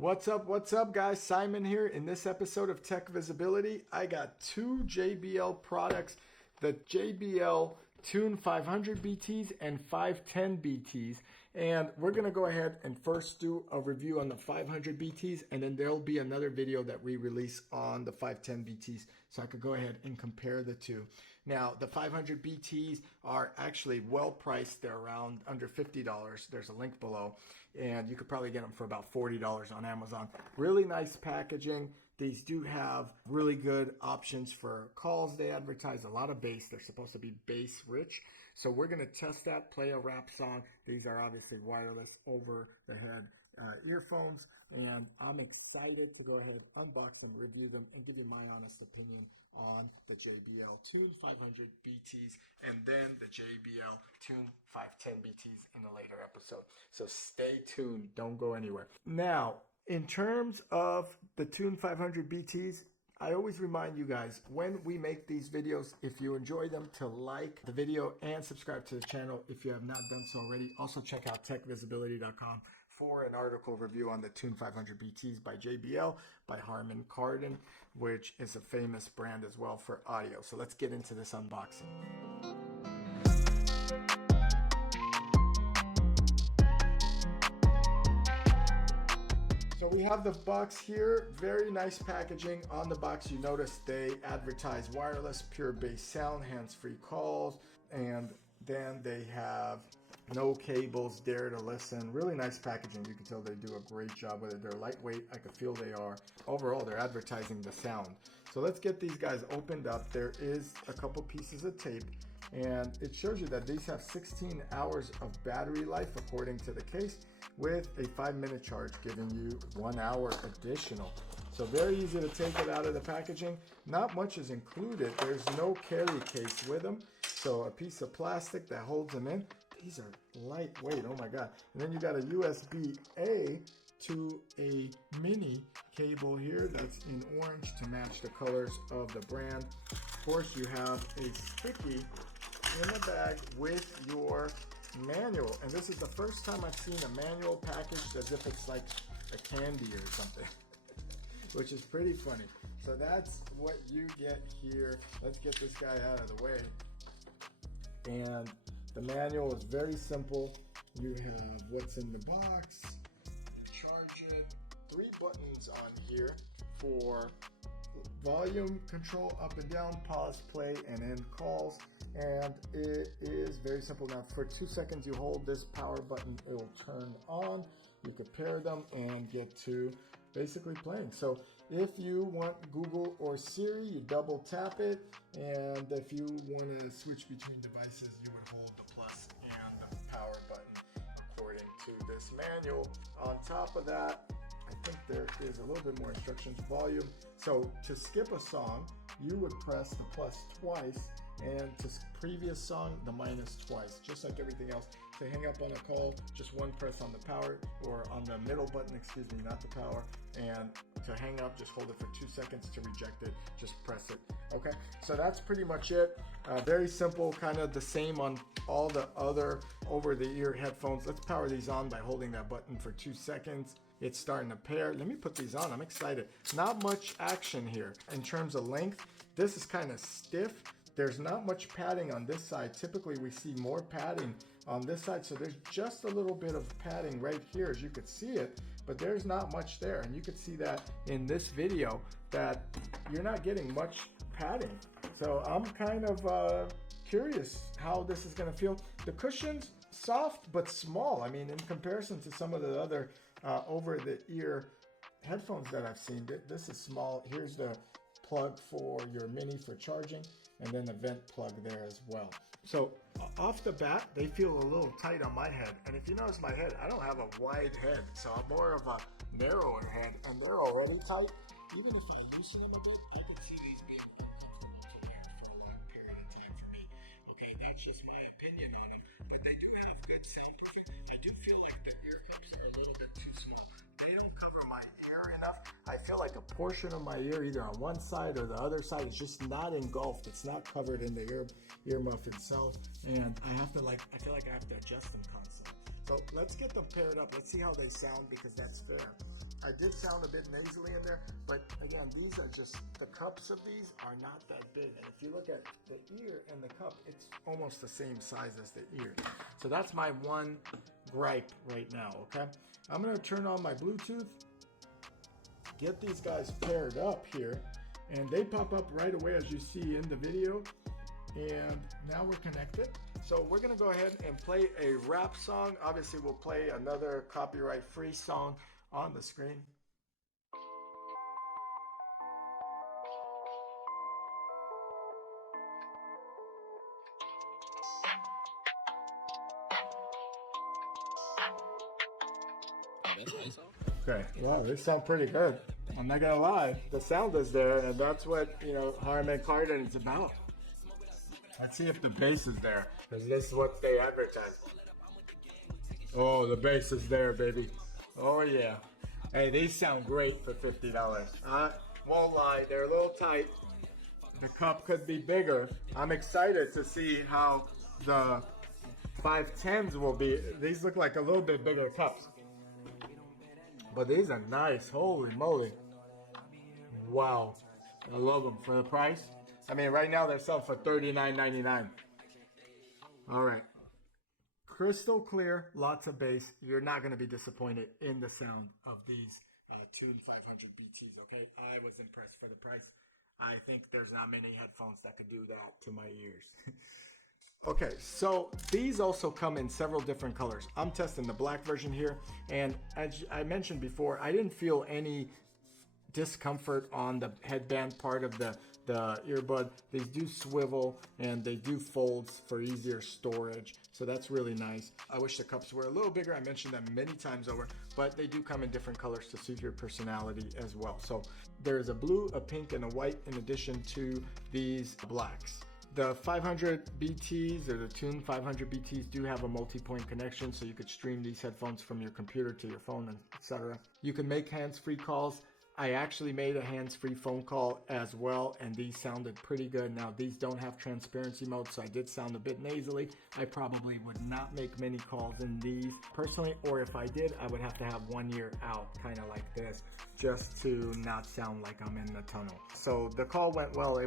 What's up guys? Simon here. In this episode of Tech Visibility, I got two JBL products, the JBL TUNE 500 BTs and 510 BTs. And we're gonna go ahead and first do a review on the 500 BTs, and then there'll be another video that we release on the 510 BTs, so I could go ahead and compare the two. Now, the 500 BTs are actually well priced. They're around under $50. There's a link below, and you could probably get them for about $40 on Amazon. Really nice packaging. These do have really good options for calls. They advertise a lot of bass. They're supposed to be bass rich. So we're going to test that, play a rap song. These are obviously wireless over the head earphones. And I'm excited to go ahead, unbox them, review them, and give you my honest opinion on the JBL TUNE 500 BTs and then the JBL TUNE 510 BTs in a later episode. So stay tuned. Don't go anywhere. Now, in terms of the TUNE 500 BTs, I always remind you guys when we make these videos, if you enjoy them, to like the video and subscribe to the channel if you have not done so already. Also check out techvisibility.com for an article review on the TUNE 500 BTs by JBL by Harman, which is a famous brand as well for audio. So let's get into this unboxing. So we have the box here, very nice packaging. On the box, you notice they advertise wireless, pure bass sound, hands-free calls, and then they have no cables, dare to listen. Really nice packaging. You can tell they do a great job with it. They're lightweight. I can feel they are. Overall, they're advertising the sound. So let's get these guys opened up. There is a couple pieces of tape, and it shows you that these have 16 hours of battery life according to the case, with a 5-minute charge giving you 1 hour additional. So very easy to take it out of the packaging. Not much is included. There's no carry case with them. So a piece of plastic that holds them in. These are lightweight, oh my God. And then you got a USB-A to a mini cable here that's in orange to match the colors of the brand. Of course, you have a sticky in the bag with your manual, and this is the first time I've seen a manual packaged as if it's like a candy or something, which is pretty funny. So that's what you get here. Let's get this guy out of the way. And the manual is very simple. You have what's in the box, you charge it, 3 buttons on here for volume control, up and down, pause, play, and end calls. And it is very simple. Now for 2 seconds you hold this power button, it will turn on. You could pair them and get to basically playing. So if you want Google or Siri, you double tap it, and if you want to switch between devices, you would hold the plus and the power button according to this manual. On top of that, I think there is a little bit more instructions. Volume. So to skip a song, you would press the plus twice, and to previous song, the minus twice, just like everything else. To hang up on a call, just one press on the power, or on the middle button, excuse me, not the power. And to hang up, just hold it for 2 seconds. To reject it, just press it. Okay, so that's pretty much it. Very simple, kind of the same on all the other over-the-ear headphones. Let's power these on by holding that button for 2 seconds. It's starting to pair. Let me put these on. I'm excited. Not much action here in terms of length. This is kind of stiff. There's not much padding on this side. Typically we see more padding on this side, so there's just a little bit of padding right here, as you could see it, but there's not much there. And you could see that in this video that you're not getting much padding. So I'm kind of curious how this is going to feel. The cushion's soft but small. I mean, in comparison to some of the other over-the-ear headphones that I've seen, this is small. Here's the plug for your mini for charging, and then the vent plug there as well. So off the bat, they feel a little tight on my head. And if you notice my head, I don't have a wide head, so I'm more of a narrower head, and they're already tight. Even if I loosen them a bit, I can see these being uncomfortable to wear for a long period of time for me. Okay, that's just my opinion on them, but they do have good soundproofing. I do feel like the ear cups are a little bit too small. They don't cover my ear enough. I feel like a portion of my ear, either on one side or the other side, is just not engulfed. It's not covered in the earmuff itself, and I feel like I have to adjust them constantly. So let's get them paired up. Let's see how they sound, because that's fair. I did sound a bit nasally in there, but again, these are just, the cups of these are not that big. And if you look at the ear and the cup, it's almost the same size as the ear. So that's my one gripe right now, okay? I'm gonna turn on my Bluetooth, get these guys paired up here, and they pop up right away as you see in the video. And now we're connected. So we're gonna go ahead and play a rap song. Obviously we'll play another copyright-free song on the screen. Okay, wow, they sound pretty good. I'm not gonna lie, the sound is there, and that's what, you know, Harman Kardon is about. Let's see if the bass is there, because this is what they advertise. Oh, the bass is there, baby. Oh yeah. Hey, these sound great for $50. I won't lie, they're a little tight. The cup could be bigger. I'm excited to see how the 510s will be. These look like a little bit bigger cups. But these are nice, holy moly. Wow, I love them for the price. I mean, right now they're selling for $39.99. All right, crystal clear, lots of bass. You're not gonna be disappointed in the sound of these TUNE 500 BTs, okay? I was impressed for the price. I think there's not many headphones that could do that to my ears. Okay, so these also come in several different colors. I'm testing the black version here, and as I mentioned before, I didn't feel any discomfort on the headband part of the earbud. These do swivel and they do folds for easier storage, so that's really nice. I wish the cups were a little bigger. I mentioned them many times over, but they do come in different colors to suit your personality as well. So there's a blue, a pink, and a white in addition to these blacks. The 500 BTs, or the TUNE 500 BTs, do have a multi-point connection, so you could stream these headphones from your computer to your phone, etc. You can make hands-free calls. I actually made a hands-free phone call as well, and these sounded pretty good. Now, these don't have transparency mode, so I did sound a bit nasally. I probably would not make many calls in these personally, or if I did, I would have to have one ear out, kind of like this, just to not sound like I'm in the tunnel. So the call went well.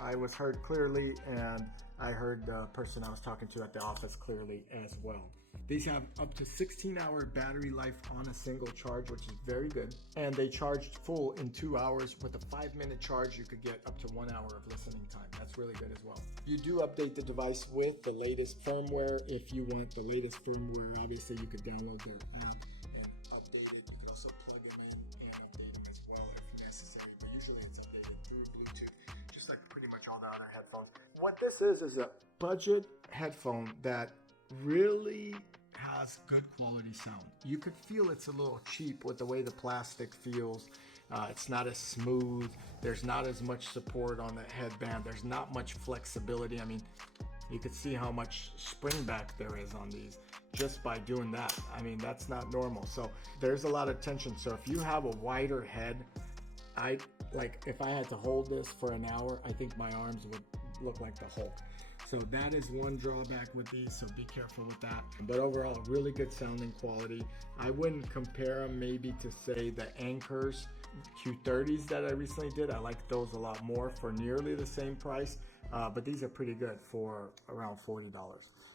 I was heard clearly, and I heard the person I was talking to at the office clearly as well. These have up to 16-hour battery life on a single charge, which is very good. And they charged full in 2 hours. With a 5-minute charge, you could get up to 1 hour of listening time. That's really good as well. You do update the device with the latest firmware. If you want the latest firmware, obviously you could download their app and update it. You could also plug them in and update them as well if necessary. But usually it's updated through Bluetooth, just like pretty much all the other headphones. What this is a budget headphone that really has good quality sound. You could feel it's a little cheap with the way the plastic feels. It's not as smooth. There's not as much support on the headband. There's not much flexibility. I mean, you could see how much spring back there is on these just by doing that. I mean, that's not normal. So there's a lot of tension. So if you have a wider head, if I had to hold this for an hour, I think my arms would look like the Hulk. So that is one drawback with these, so be careful with that. But overall, really good sounding quality. I wouldn't compare them maybe to say the Anchors Q30s that I recently did. I like those a lot more for nearly the same price, but these are pretty good for around $40.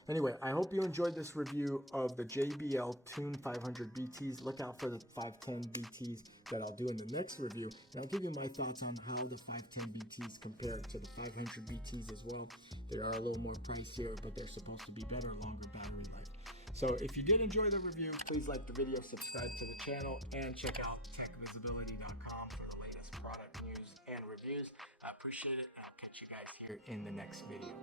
Anyway, I hope you enjoyed this review of the JBL TUNE 500 BTs. Look out for the 510 BTs that I'll do in the next review. And I'll give you my thoughts on how the 510 BTs compare to the 500 BTs as well. They are a little more pricier, but they're supposed to be better, longer battery life. So if you did enjoy the review, please like the video, subscribe to the channel, and check out techvisibility.com for the latest product news and reviews. I appreciate it, and I'll catch you guys here in the next video.